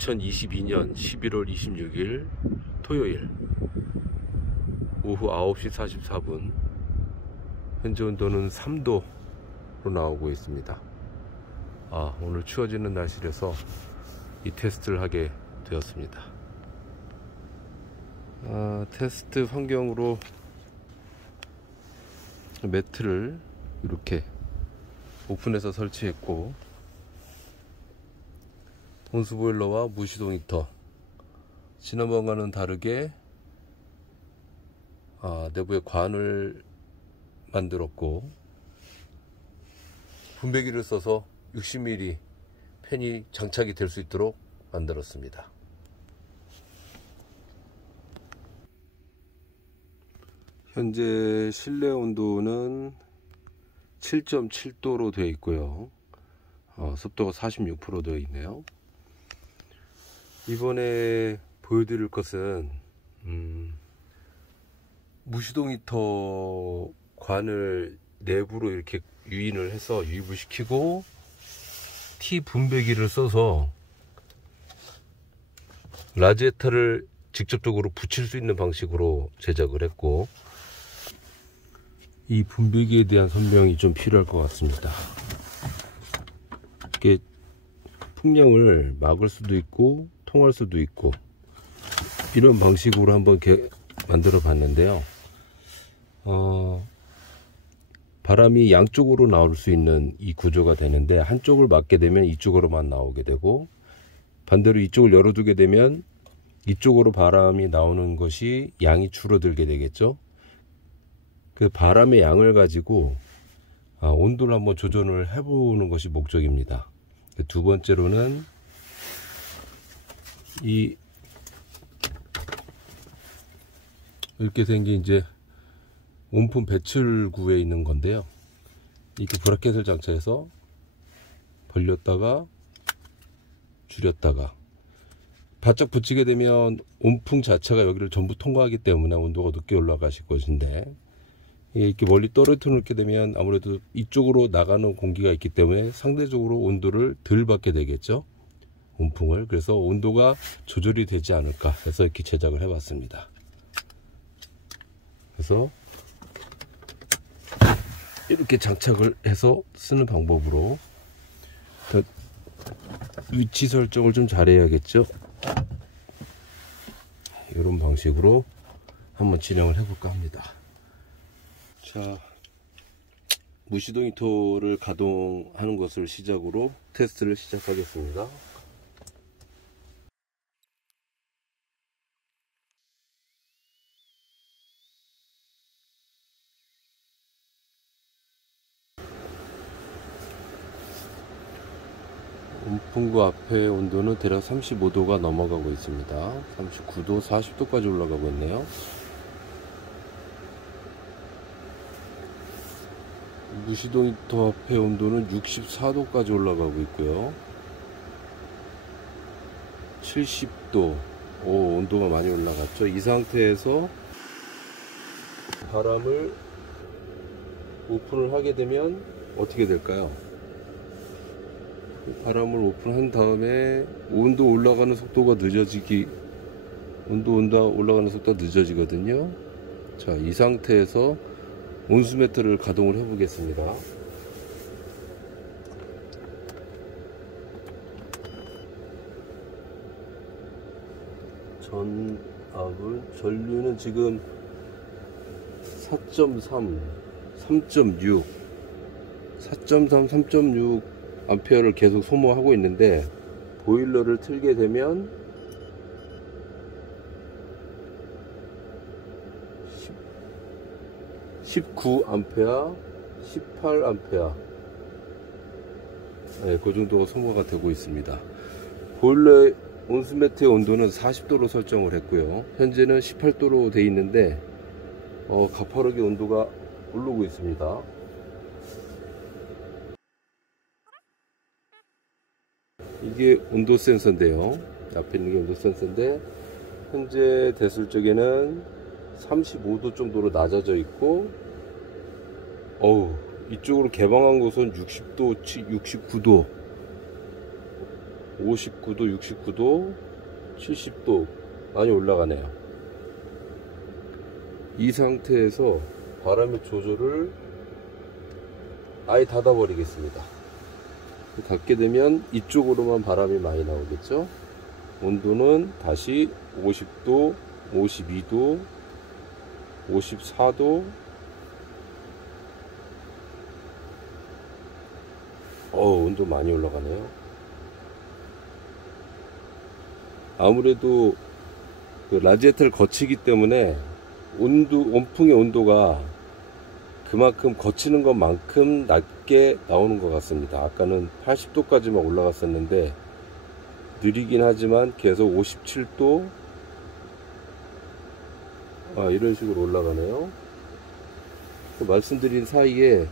2022년 11월 26일 토요일 오후 9시 44분, 현재 온도는 3도로 나오고 있습니다. 오늘 추워지는 날씨라서 이 테스트를 하게 되었습니다. 테스트 환경으로 매트를 이렇게 오픈해서 설치했고, 온수보일러와 무시동 히터, 지난번과는 다르게 내부에 관을 만들었고, 분배기를 써서 60mm 팬이 장착이 될 수 있도록 만들었습니다. 현재 실내 온도는 7.7도로 되어 있고요. 습도가 46% 되어 있네요. 이번에 보여드릴 것은 무시동 히터 관을 내부로 이렇게 유인을 해서 유입을 시키고 T 분배기를 써서 라지에타를 직접적으로 붙일 수 있는 방식으로 제작을 했고, 이 분배기에 대한 설명이 좀 필요할 것 같습니다. 이게 풍량을 막을 수도 있고 통할 수도 있고, 이런 방식으로 한번 이렇게 만들어 봤는데요. 바람이 양쪽으로 나올 수 있는 이 구조가 되는데, 한쪽을 막게 되면 이쪽으로만 나오게 되고, 반대로 이쪽을 열어두게 되면 이쪽으로 바람이 나오는 것이 양이 줄어들게 되겠죠. 그 바람의 양을 가지고 온도를 한번 조절을 해보는 것이 목적입니다. 두 번째로는 이렇게 생긴 이제 온풍 배출구에 있는 건데요. 이렇게 브라켓을 장착해서 벌렸다가 줄였다가 바짝 붙이게 되면 온풍 자체가 여기를 전부 통과하기 때문에 온도가 높게 올라가실 것인데, 이렇게 멀리 떨어뜨려 놓게 되면 아무래도 이쪽으로 나가는 공기가 있기 때문에 상대적으로 온도를 덜 받게 되겠죠, 온풍을. 그래서 온도가 조절이 되지 않을까 해서 이렇게 제작을 해 봤습니다. 그래서 이렇게 장착을 해서 쓰는 방법으로, 위치 설정을 좀 잘해야겠죠. 이런 방식으로 한번 진행을 해볼까 합니다. 자, 무시동 히터를 가동하는 것을 시작으로 테스트를 시작하겠습니다. 온풍구 앞의 온도는 대략 35도가 넘어가고 있습니다. 39도, 40도까지 올라가고 있네요. 무시동 히터 앞의 온도는 64도까지 올라가고 있고요. 70도, 온도가 많이 올라갔죠. 이 상태에서 바람을 오픈을 하게 되면 어떻게 될까요? 바람을 오픈한 다음에 온도 올라가는 속도가 올라가는 속도가 늦어지거든요. 자, 이 상태에서 온수 매트를 가동을 해 보겠습니다. 전류는 지금 4.3, 3.6, 4.3, 3.6 암페어를 계속 소모하고 있는데, 보일러를 틀게 되면 19암페어, 18암페어, 그 정도가 소모가 되고 있습니다. 보일러의 온수매트의 온도는 40도로 설정을 했고요. 현재는 18도로 되어 있는데 가파르게 온도가 오르고 있습니다. 이게 온도 센서인데요. 앞에 있는 게 온도 센서인데, 현재 대술 쪽에는 35도 정도로 낮아져 있고, 이쪽으로 개방한 곳은 60도, 69도 59도, 69도, 70도 많이 올라가네요. 이 상태에서 바람의 조절을 아예 닫아 버리겠습니다. 닫게 되면 이쪽으로만 바람이 많이 나오겠죠. 온도는 다시 50도, 52도, 54도. 온도 많이 올라가네요. 아무래도 그 라디에이터를 거치기 때문에 온풍의 온도가 그만큼 거치는 것만큼 낮게 나오는 것 같습니다. 아까는 80도까지만 올라갔었는데 느리긴 하지만 계속 57도 이런 식으로 올라가네요. 말씀드린 사이에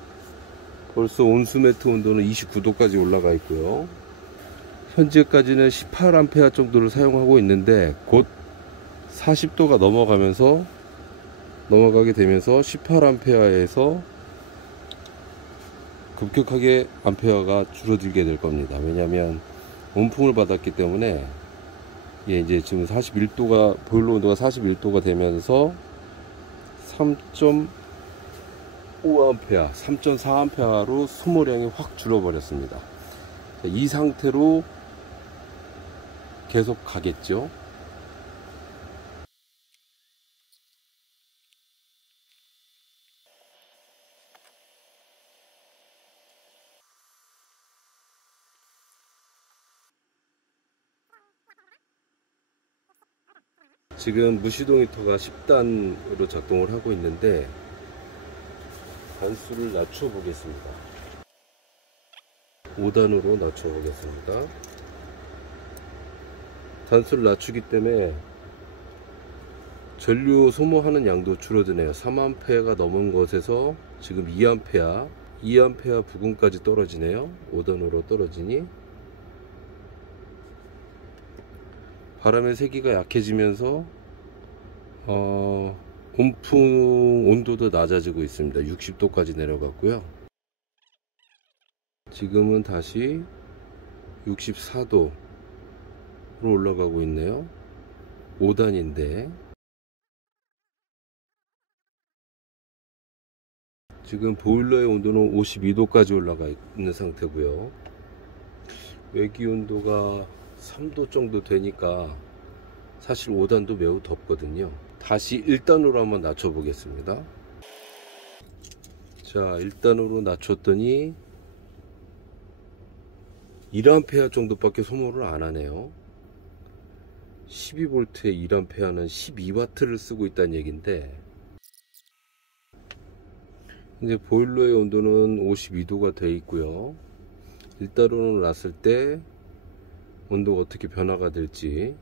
벌써 온수매트 온도는 29도까지 올라가 있고요. 현재까지는 18A 정도를 사용하고 있는데 곧 40도가 넘어가게 되면서 18A에서 급격하게 암페어가 줄어들게 될 겁니다. 왜냐하면 온풍을 받았기 때문에 이제 지금 41도가 보일러 온도가 41도가 되면서 3.5A, 3.4A로 소모량이 확 줄어버렸습니다. 이 상태로 계속 가겠죠. 지금 무시동 히터가 10단으로 작동을 하고 있는데 단수를 낮춰 보겠습니다. 5단으로 낮춰 보겠습니다. 단수를 낮추기 때문에 전류 소모하는 양도 줄어드네요. 3A가 넘은 것에서 지금 2A 부근까지 떨어지네요. 5단으로 떨어지니 바람의 세기가 약해지면서 온풍 온도도 낮아지고 있습니다. 60도까지 내려갔고요. 지금은 다시 64도로 올라가고 있네요. 5단인데 지금 보일러의 온도는 52도까지 올라가 있는 상태고요. 외기 온도가 3도 정도 되니까 사실 5단도 매우 덥거든요. 다시 1단으로 한번 낮춰 보겠습니다. 자, 1단으로 낮췄더니 1A 정도밖에 소모를 안 하네요. 12V의 1A는 12W를 쓰고 있다는 얘기인데 이제 보일러의 온도는 52도가 되어 있고요. 1단으로 놨을 때 온도가 어떻게 변화가 될지,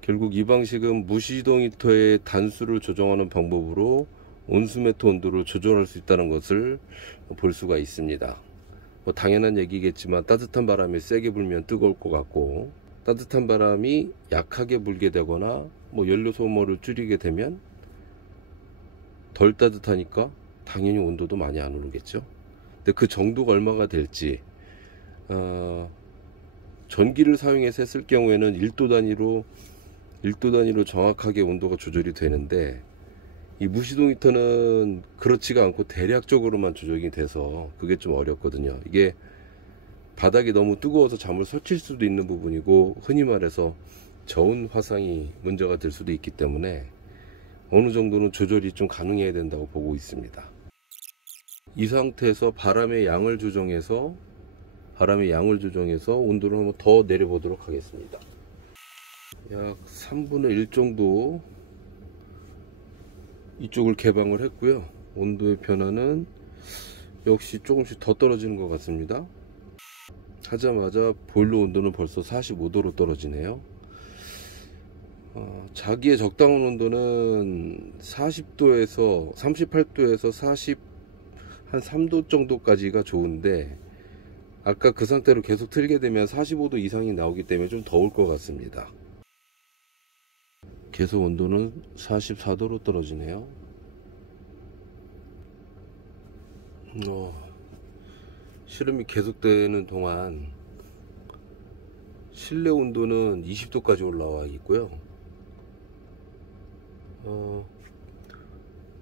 결국 이 방식은 무시동 히터의 단수를 조정하는 방법으로 온수매트 온도를 조절할 수 있다는 것을 볼 수가 있습니다. 당연한 얘기겠지만 따뜻한 바람이 세게 불면 뜨거울 것 같고 따뜻한 바람이 약하게 불게 되거나 연료 소모를 줄이게 되면 덜 따뜻하니까 당연히 온도도 많이 안 오르겠죠. 근데 그 정도가 얼마가 될지, 전기를 사용해서 했을 경우에는 1도 단위로 정확하게 온도가 조절이 되는데 이 무시동 히터는 그렇지가 않고 대략적으로만 조정이 돼서 그게 좀 어렵거든요. 이게 바닥이 너무 뜨거워서 잠을 설칠 수도 있는 부분이고 흔히 말해서 저온 화상이 문제가 될 수도 있기 때문에 어느 정도는 조절이 좀 가능해야 된다고 보고 있습니다. 이 상태에서 바람의 양을 조정해서 온도를 한번 더 내려보도록 하겠습니다. 약 3분의 1 정도 이쪽을 개방을 했고요. 온도의 변화는 역시 조금씩 더 떨어지는 것 같습니다. 하자마자 보일러 온도는 벌써 45도로 떨어지네요. 자기의 적당한 온도는 40도에서 38도에서 한 3도 정도까지가 좋은데 아까 그 상태로 계속 틀게 되면 45도 이상이 나오기 때문에 좀 더울 것 같습니다. 계속 온도는 44도로 떨어지네요. 실험이 계속되는 동안 실내 온도는 20도까지 올라와 있고요.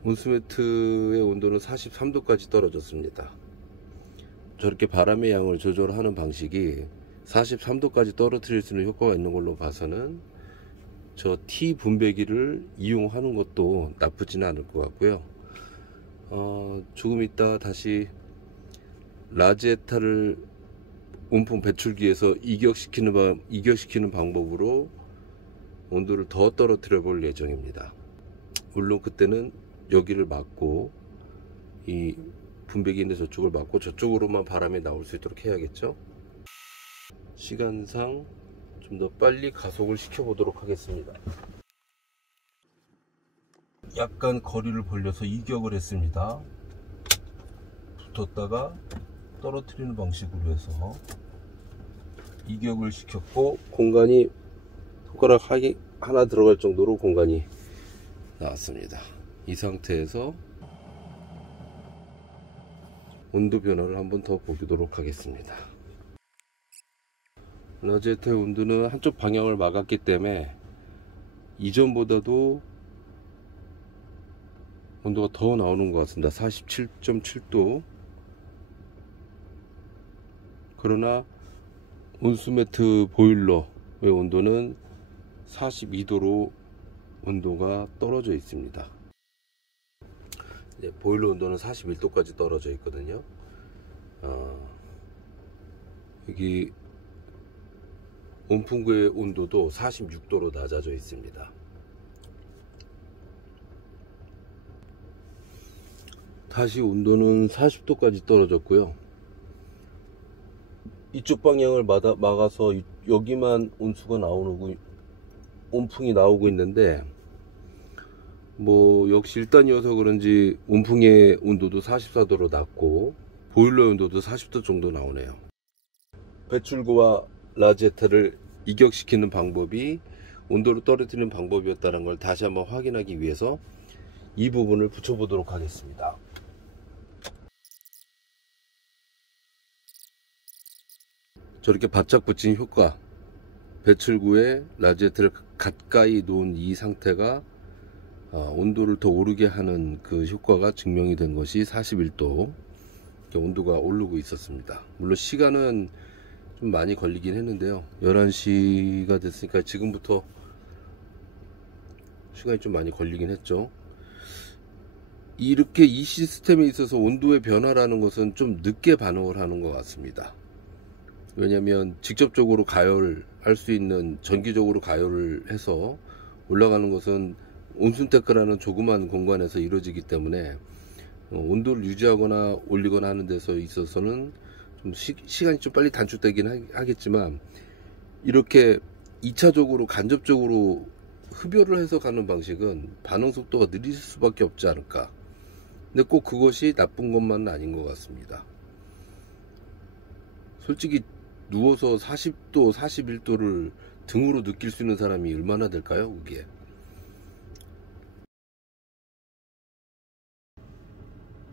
온수매트의 온도는 43도까지 떨어졌습니다. 저렇게 바람의 양을 조절하는 방식이 43도까지 떨어뜨릴 수 있는 효과가 있는 걸로 봐서는 저 T 분배기를 이용하는 것도 나쁘지는 않을 것 같고요. 조금 있다 다시 라지에타를 온풍 배출기에서 이격시키는 방법으로 온도를 더 떨어뜨려 볼 예정입니다. 물론 그때는 여기를 막고 이 분배기 있는 저쪽을 막고 저쪽으로만 바람이 나올 수 있도록 해야겠죠. 시간상 좀 더 빨리 가속을 시켜 보도록 하겠습니다. 약간 거리를 벌려서 이격을 했습니다. 붙었다가 떨어뜨리는 방식으로 해서 이격을 시켰고, 공간이 손가락 하나 들어갈 정도로 공간이 나왔습니다. 이 상태에서 온도 변화를 한번 더 보도록 하겠습니다. 라지에타의 온도는 한쪽 방향을 막았기 때문에 이전보다도 온도가 더 나오는 것 같습니다. 47.7도. 그러나 온수매트 보일러의 온도는 42도로 온도가 떨어져 있습니다. 보일러 온도는 41도까지 떨어져 있거든요. 여기 온풍구의 온도도 46도로 낮아져 있습니다. 다시 온도는 40도까지 떨어졌고요. 이쪽 방향을 막아서 여기만 온수가 나오고 온풍이 나오고 있는데, 뭐 역시 1단이어서 그런지 온풍의 온도도 44도로 낮고 보일러 온도도 40도 정도 나오네요. 배출구와 라지에타를 이격시키는 방법이 온도를 떨어뜨리는 방법이었다는 걸 다시 한번 확인하기 위해서 이 부분을 붙여보도록 하겠습니다. 저렇게 바짝 붙인 효과, 배출구에 라지에타를 가까이 놓은 이 상태가 온도를 더 오르게 하는 그 효과가 증명이 된 것이 41도 온도가 오르고 있었습니다. 물론 시간은 좀 많이 걸리긴 했는데요. 11시가 됐으니까 지금부터 시간이 좀 많이 걸리긴 했죠. 이렇게 이 시스템에 있어서 온도의 변화라는 것은 좀 늦게 반응을 하는 것 같습니다. 왜냐하면 직접적으로 가열할 수 있는, 전기적으로 가열을 해서 올라가는 것은 온순테크라는 조그만 공간에서 이루어지기 때문에 온도를 유지하거나 올리거나 하는 데서 있어서는 좀 시간이 좀 빨리 단축되긴 하겠지만, 이렇게 2차적으로 간접적으로 흡열을 해서 가는 방식은 반응 속도가 느릴 수밖에 없지 않을까. 근데 꼭 그것이 나쁜 것만은 아닌 것 같습니다. 솔직히 누워서 40도, 41도를 등으로 느낄 수 있는 사람이 얼마나 될까요, 그게?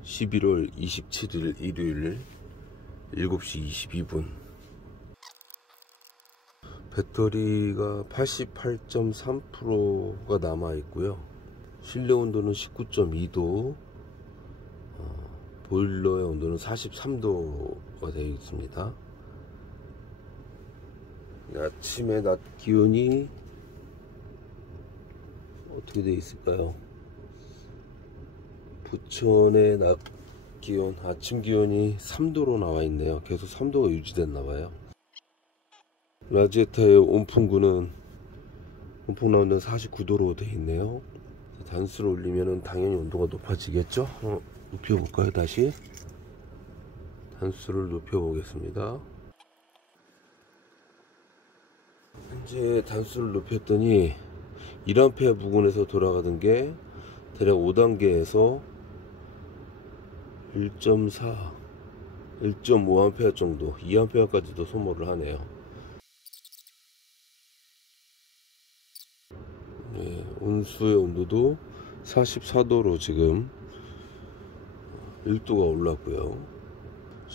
(11월 27일) 일요일 7시 22분. 배터리가 88.3%가 남아있고요. 실내 온도는 19.2도, 보일러의 온도는 43도가 되어 있습니다. 아침에 낮 기온이 어떻게 되어 있을까요? 부천의 낮 기온, 아침 기온이 3도로 나와 있네요. 계속 3도가 유지됐나봐요. 라지에타의 온풍구는 온풍 나오는 데는 49도로 되어 있네요. 단수를 올리면 당연히 온도가 높아지겠죠? 높여볼까요? 다시 단수를 높여보겠습니다. 현재 단수를 높였더니 1A 부근에서 돌아가던 게 대략 5단계에서 1.4, 1.5A 정도, 2A까지도 소모를 하네요. 네, 온수의 온도도 44도로 지금 1도가 올랐고요.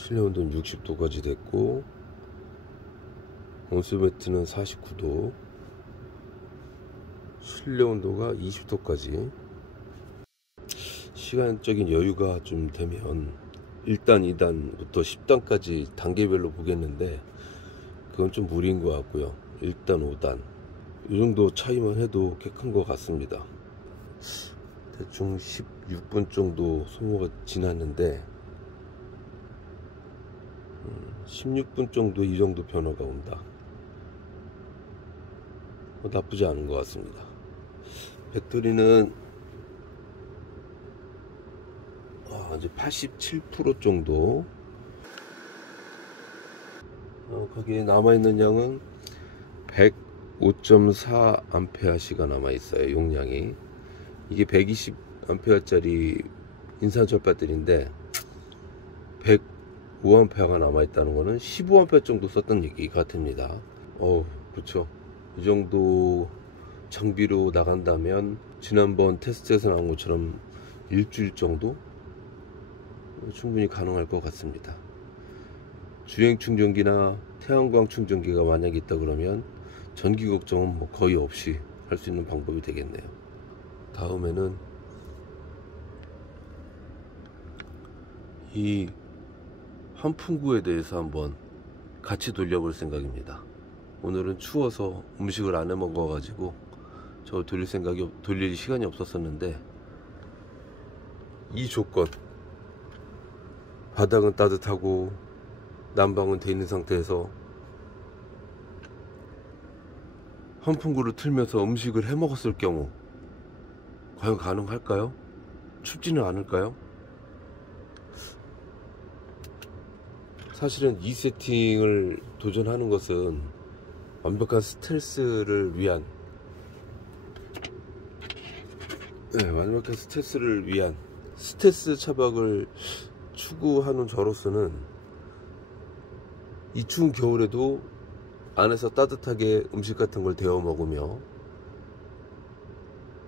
실내 온도는 60도까지 됐고, 온수 매트는 49도, 실내 온도가 20도까지. 시간적인 여유가 좀 되면 1단, 2단부터 10단까지 단계별로 보겠는데, 그건 좀 무리인 것 같고요. 1단, 5단 이 정도 차이만 해도 꽤 큰 것 같습니다. 대충 16분 정도 소모가 지났는데 16분 정도 이 정도 변화가 온다. 나쁘지 않은 것 같습니다. 배터리는 이제 87% 정도. 거기에 남아있는 양은 105.4Ah가 남아있어요. 용량이. 이게 120Ah짜리 인산철 배터리인데 105A가 남아있다는 거는 15A 정도 썼던 얘기 같습니다. 그렇죠. 이 정도 장비로 나간다면 지난번 테스트에서 나온 것처럼 일주일 정도 충분히 가능할 것 같습니다. 주행 충전기나 태양광 충전기가 만약에 있다 그러면 전기 걱정은 뭐 거의 없이 할 수 있는 방법이 되겠네요. 다음에는 이 환풍구에 대해서 한번 같이 돌려볼 생각입니다. 오늘은 추워서 음식을 안 해 먹어 가지고 저 돌릴 시간이 없었었는데, 이 조건, 바닥은 따뜻하고 난방은 돼 있는 상태에서 환풍구를 틀면서 음식을 해 먹었을 경우 과연 가능할까요? 춥지는 않을까요? 사실은 이 세팅을 도전하는 것은 완벽한 스텔스를 위한 스텔스 차박을 추구하는 저로서는 이 추운 겨울에도 안에서 따뜻하게 음식 같은 걸 데워 먹으며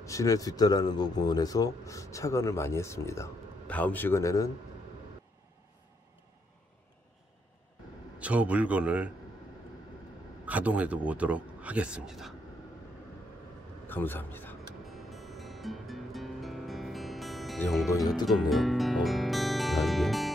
지낼 수 있다는 부분에서 착안을 많이 했습니다. 다음 시간에는 저 물건을 가동해 보도록 하겠습니다. 감사합니다. 이제 엉덩이가 뜨겁네요. 이게